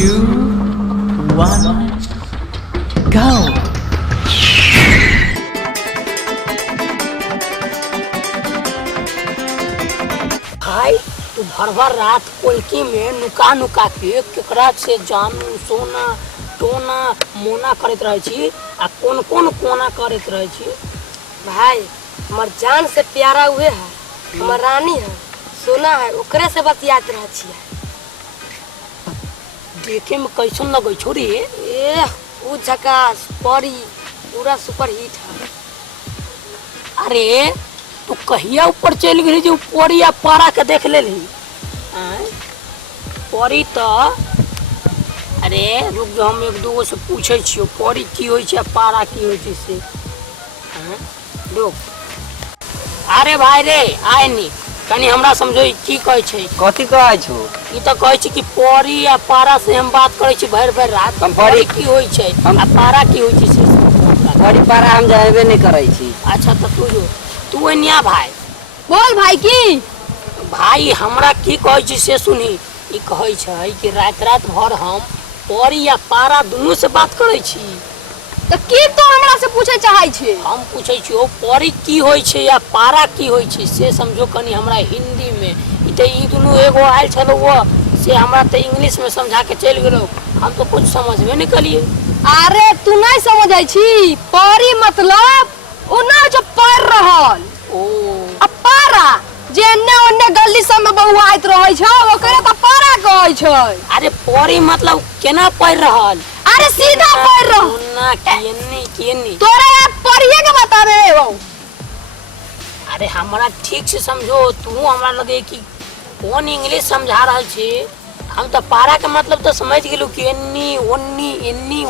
2, 1, go! भाई तू भर भर रात कोलकी में नुका नुका के केकरा से जानू सोना टोना मोना करत रहे छी आ कौन कौन कोना करत रहे छी। भाई हमार जान से प्यारा हुए है, हमार रानी है, सोना है, ओकरे से बतियात रह छियै। देखे में कैसन लगे छोरी उ झकास परी पूरा सुपर हिट है। अरे तू कहिया ऊपर चल गई जो परी पारा के देख ले परी तो अरे रुक जो हम एक दूगो से पूछे छियो परी की होई छै पारा की होई छै से रुक। अरे भाई रे आय नी कनी हमरा समझो की कहै छै। कथी कहै छो? ई तो कहै छी कि परी आ पारा से हम बात करै छी भर भर रात। हम परी की होई छै आ पारा की होई छै से बड़ी पारा हम जाबे नहीं करै छी। अच्छा तो तू एनिया भाई बोल भाई की भाई हमरा की कहै छी से सुनी। ई कहै छै कि रात रात भर हम परी या पारा दुनू से बात करै छी। तो की तो हमरा से पूछे चाहै छी? हम पूछै छी ओ परी की होई छै या पारा की होई छै से समझो कनी हमरा हिंदी में। ई त ई दुनू एगो आयल छलो वो से हमरा त इंग्लिश में समझा के चल गेलो, हम तो कुछ समझबे नहीं कलिए। अरे तू नहीं समझै छी, परी मतलब उ ना जो पढ़ रहल ओ आ पारा जे एन्ने ओन्ने गली सब में बहुआइत रहै छै ओकरे त पारा कहै छै। अरे परी मतलब केना पढ़ रहल? अरे सीधा पढ़ रह ना केनी तोरे आप पढ़िए के बता दे हो। अरे हमरा ठीक से समझो, तू हमरा लगे कि कौन इंग्लिश समझा रहल छी। हम तो पारा के मतलब तो समझ गेलू कि एन्नी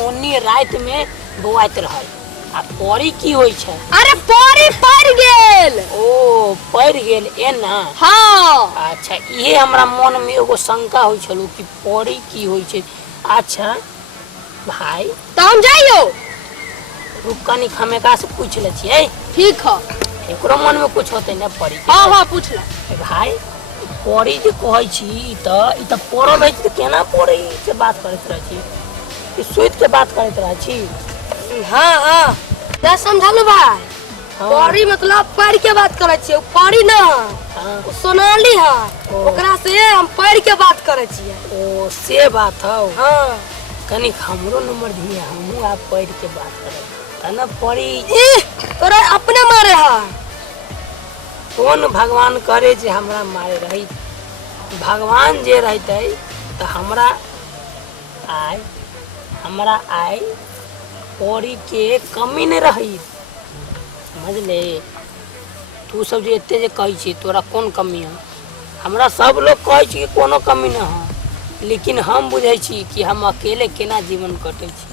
ओन्नी रात में बौआइत रहल। आ परी की होई छै? अरे परी पढ़ गेल। ओ पढ़ गेल एना। हाँ अच्छा ये हमरा मन में एगो शंका होई छलू कि परी की होई छै। अच्छा भाई तो हम जाइयो रुक कनी खमेका से पूछ ले छियै। ठीक है। एकरो मन में कुछ होते ना परी के? हाँ हाँ पूछ ला भाई परी जे कहै छी त पढ़ल रहै छी त केना परी से बात करैत रहै छी कि सुइत के बात करैत रहै छी? हाँ हाँ ना समझलू भाई। हाँ। परी मतलब पढ़ के बात करे छियै, परी ना हाँ। उ सोनाली है, ओ। ओकरा से हम पढ़ के बात करे छियै। ओ से बात हौ। हाँ कनी हमरो नंबर दिए, हमहू आप पढ़ के बात करब तना परी। तोरा अपने मारे है। कौन भगवान करे जे हमरा मारे रही? भगवान जे रहते तो हमरा आय परी के कमी नहीं रही। समझ ले तू सब जे एते जे कहै छी तोरा कौन कमी है? हमरा सब लोग कहै छी कि कोनो कमी न है, लेकिन हम बुझै छी कि हम अकेले केना जीवन कटै छी।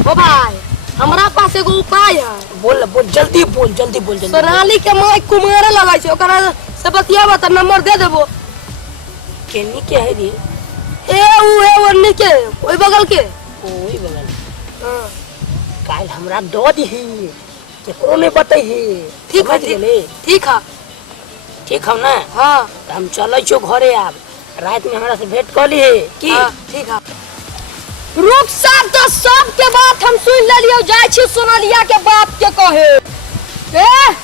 ओ भाई हमरा पास एगो उपाय है। बोल जल्दी बोल सोनाली के माई कुमारे लगाई छै, ओकरा से बतियाबा त नंबर दे देबो। केनी के है रे? उ है ओन्नी के ओई बगल के। ओई बगल हाँ काल हमरा दो दीही, केकरो नहीं बताइही। ठीक है समझ गेली? ठीक हम ना? हाँ त हम चलै छो घरे। आब रात में हमरा से भेंट कर ली की? हाँ ठीक है। रुक साहब तो सब के बात हम सुन लेलियो, जाय छी सोनालिया के बाप के कहे।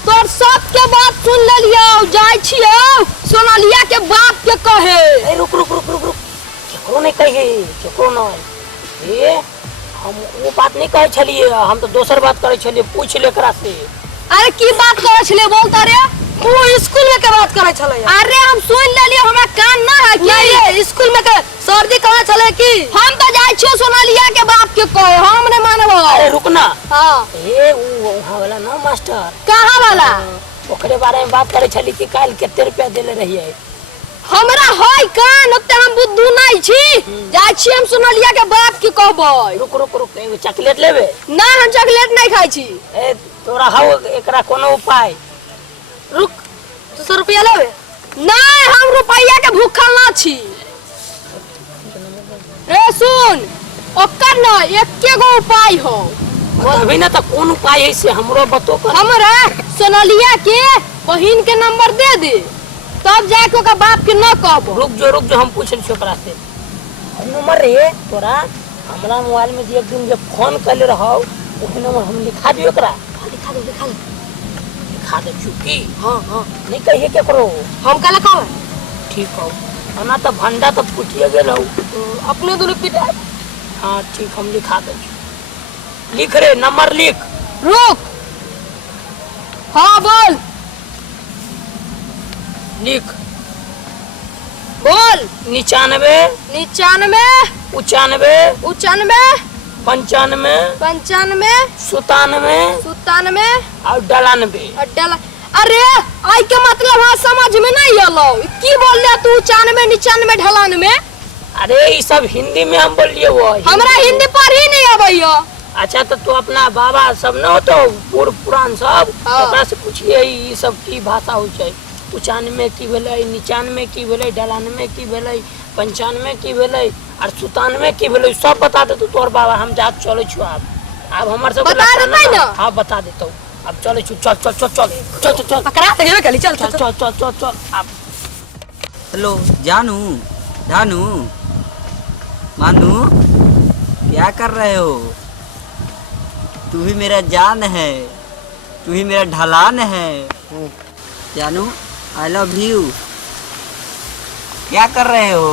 तोर सब के बात सुन लेलियो, जाय छियो सोनालिया के बाप के कहे। ए रुक केकरो नहीं कही, केकरो नहीं। ए हम वो बात नहीं कहे छलिए, हम तो दोसर बात करे छलिए। पूछ ले एकरा से। अरे की बात करे छले बोलता रे? तू स्कूल में के बात करे छले? अरे हम सुन लेलियो, हमरा कान ना है कि? नहीं स्कूल में के सर्दी कहे छले की? हम तो जाय छियो सोनालिया के बाप के कहे, हम नहीं मानबो। अरे रुक ना। हां ए वहां वाला ना मास्टर कहां वाला? ओकरे बारे में बात करे छली कि काल केते रुपया देले रहिए। हमरा होय कान ओते हम बुद्धू नहीं छी, जाय छी हम सोनालिया के बाप के कहबै। रुक एगो चॉकलेट लेबे? ना हम चॉकलेट नहीं खाई छी। ए तोरा हौ एकरा कोनो उपाय? रुक 200 रुपया लेबे? नहीं हम रुपया के भूखल ना छी। ए सुन ओकर ना एके गो उपाय हो। अभी ना तो कौन उपाय है से हमरो बतो कर। हमरा सोनालिया के बहिन के नंबर दे दे। तब जाके ओकर बाप के न कहबो। रुक जो हम पूछ ली ओकरा से नंबर रे तोरा हमरा मोबाइल में जे एक दिन जब फोन कर रहो ओही नंबर हम लिखा दियो ओकरा। लिखा दे चुकी। हां नहीं कहिए के करो हम काला कहब ठीक हो ना तो भंडा तो फुटिए गेल हो अपने दोनों पिटा। हाँ ठीक हम लिखा दे लिख रे नंबर लिख। रुक हाँ बोल लिख बोल 99 95 95 95 95 95 97 97 और 99। अड्डा। अरे आई के मतलब हाँ समझ में नहीं आलो की बोल ले तू 95 99 98 अरे ये सब हिंदी में हम बोलिए वो हमरा हिंदी पर ही नहीं आबैया। अच्छा तो तू अपना बाबा सब न हो तो पुरान सब हाँ। ओकरा से पूछिए ये सब की भाषा हो छै 95 की भेलै 99 की भेलै 99 की भेलै 95 की भेलै और 97 की भेलै सब बता दे तू तोर बाबा हम जात चले छु अब हमर सब बता देतै न। हाँ बता देतो अब चले छु चल चल चल चल चल चल चल पकड़ा ते गेबे कली चल चल चल चल चल चल अब हेलो जानू जानू मानू क्या कर रहे हो? तू ही मेरा जान है, तू ही मेरा ढलान है। जानू आई लव यू। क्या कर रहे हो?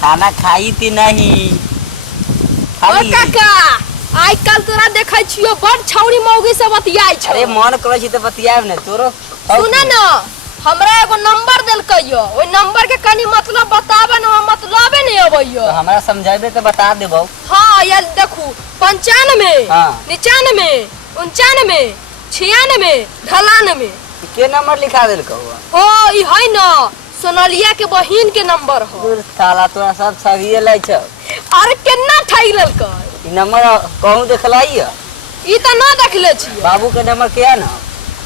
खाना खाई थी नहीं ओ खाली? काका आई कल तोरा देखै छियो बड़ छौरी मौगी से बतियाई छ। अरे मन करे छी तो बतियाब ने तोरो। सुने न हमरा एगो नंबर देलकैयो ओइ नंबर के कनी मतलब बताबे न मतलबे नहीं अबैयो। तो हमरा समझाबे तो बता देबो। हां ये देखू 95 हाँ। 99 99 96 98। के नंबर लिखा देल कहू? ओ ई है न सोनलिया के बहिन के नंबर हो। साला तोरा सब सहिए लै छ। अरे केना ठग लेलकै ई नंबर कहूं देखलाई है? ई त न देखले छियै। बाबू के नंबर के है ना?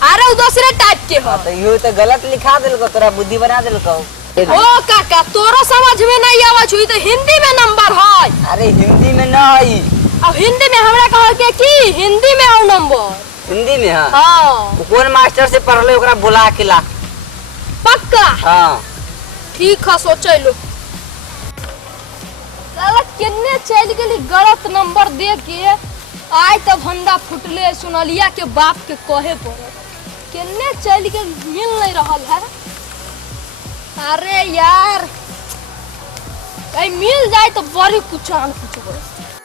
अरे उ दूसरे टाइप के हो। तो यो तो गलत लिखा देलको तोरा बुद्धि बना देलको। ओ काका तोरो समझ में नहीं आवा छु ई त हिंदी में नंबर है। अरे हिंदी में ना है। अब हिंदी में हमरा कहल के की हिंदी में हो नंबर। हिंदी में है? हां कौन मास्टर से पढ़ले ओकरा बुला के ला। पक्का हां ठीक है सोचे लो। साला केने चल गेली गलत नंबर दे के आय त भंडा फुटले सुनलिया के बाप के कहे पड़े केने चल के मिल नहीं रहल है। अरे यार कहीं मिल जाए तो बड़ी कुछ